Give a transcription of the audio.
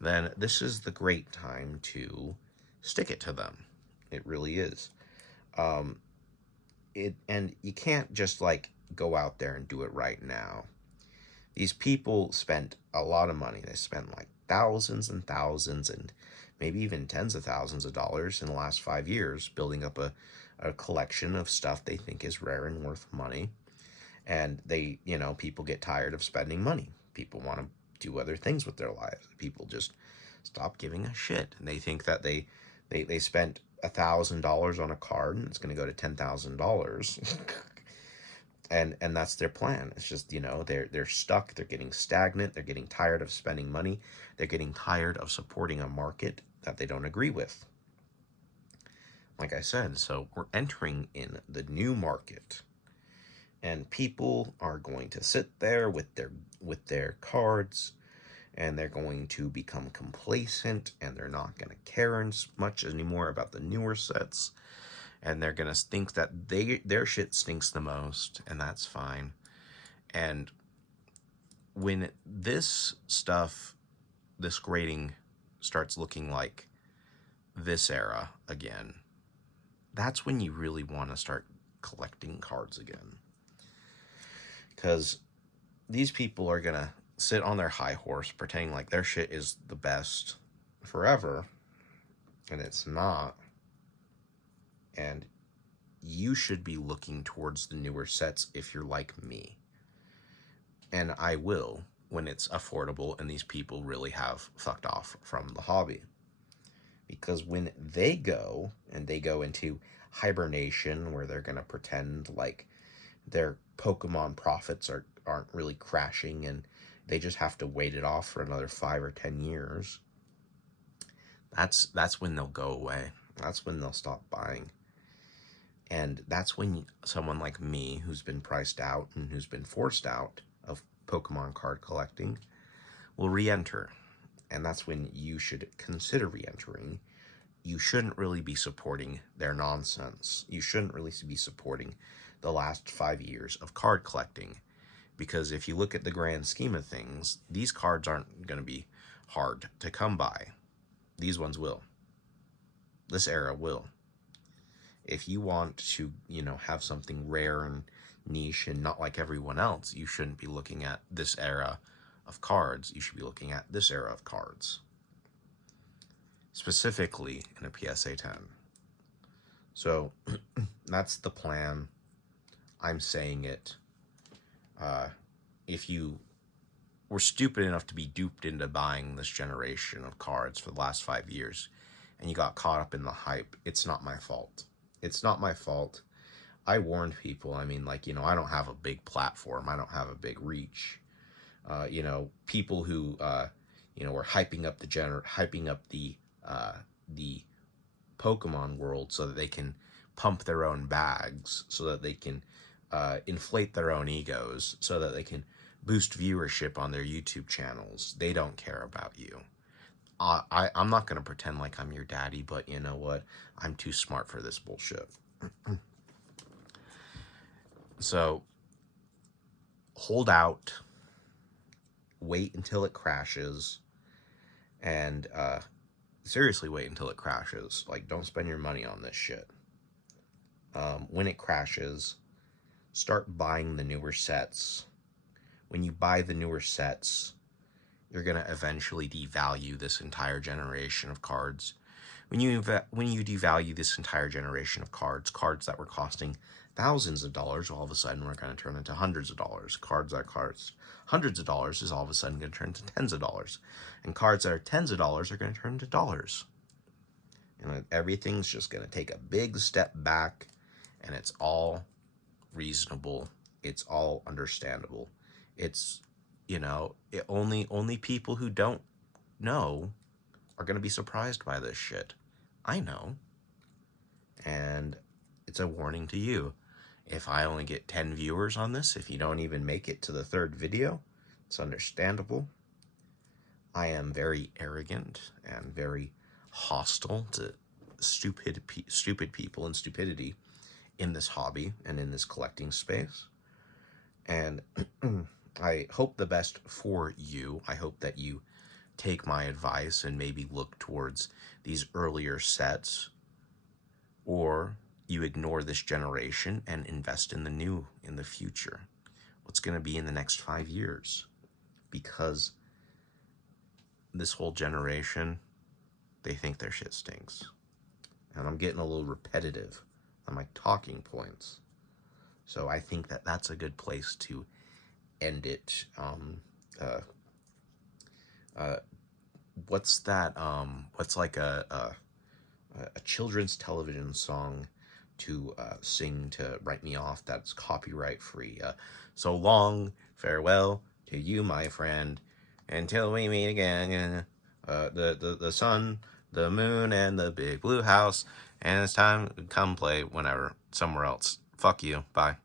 then this is the great time to stick it to them. It really is. Um, and you can't just like go out there and do it right now. These people spent a lot of money. They spent like thousands and thousands and maybe even tens of thousands of dollars in the last 5 years building up a collection of stuff they think is rare and worth money. And people get tired of spending money. People want to do other things with their lives. People just stop giving a shit. And they think that they spent $1,000 on a card and it's going to go to $10,000. and that's their plan. It's just, they're stuck, they're getting stagnant, they're getting tired of spending money, they're getting tired of supporting a market that they don't agree with. Like I said, so we're entering in the new market, and people are going to sit there with their cards, and they're going to become complacent, and they're not going to care as much anymore about the newer sets, and they're going to think that their shit stinks the most, and that's fine. And when this grading starts looking like this era again, that's when you really want to start collecting cards again. Because these people are going to sit on their high horse pretending like their shit is the best forever, and it's not. And you should be looking towards the newer sets if you're like me. And I will, when it's affordable and these people really have fucked off from the hobby. Because when they go into hibernation, where they're going to pretend like their Pokemon profits aren't really crashing and they just have to wait it off for another 5 or 10 years, that's when they'll go away. That's when they'll stop buying. And that's when someone like me, who's been priced out and who's been forced out of Pokemon card collecting, will re-enter. And that's when you should consider re-entering. You shouldn't really be supporting their nonsense. You shouldn't really be supporting the last 5 years of card collecting. Because if you look at the grand scheme of things, these cards aren't going to be hard to come by. These ones will. This era will. If you want to, have something rare and niche and not like everyone else, you shouldn't be looking at this era of cards. You should be looking at this era of cards. Specifically in a PSA 10. So, that's the plan. I'm saying it. If you were stupid enough to be duped into buying this generation of cards for the last 5 years, and you got caught up in the hype, it's not my fault. It's not my fault. I warned people. I mean, I don't have a big platform. I don't have a big reach. People who, were hyping up the Pokemon world so that they can pump their own bags, so that they can inflate their own egos, so that they can boost viewership on their YouTube channels. They don't care about you. I'm not going to pretend like I'm your daddy, but you know what? I'm too smart for this bullshit. So, hold out, wait until it crashes, and seriously wait until it crashes. Don't spend your money on this shit. When it crashes, start buying the newer sets. When you buy the newer sets, you're going to eventually devalue this entire generation of cards. When you devalue this entire generation of cards that were costing thousands of dollars, all of a sudden we're going to turn into hundreds of dollars. Cards that cost hundreds of dollars is all of a sudden going to turn into tens of dollars. And cards that are tens of dollars are going to turn into dollars. And everything's just going to take a big step back, and it's all reasonable. It's all understandable. It's, only people who don't know are going to be surprised by this shit. I know. And it's a warning to you. If I only get 10 viewers on this, if you don't even make it to the 3rd video, it's understandable. I am very arrogant and very hostile to stupid people and stupidity in this hobby and in this collecting space. And I hope the best for you. I hope that you take my advice and maybe look towards these earlier sets, or you ignore this generation and invest in the new, in the future. What's going to be in the next 5 years? Because this whole generation, they think their shit stinks. And I'm getting a little repetitive on my talking points. So I think that that's a good place to end it. What's that? What's like a children's television song to sing to write me off that's copyright free? So long, farewell to you, my friend, until we meet again. The sun, the moon, and the big blue house. And it's time to come play whenever, somewhere else. Fuck you. Bye.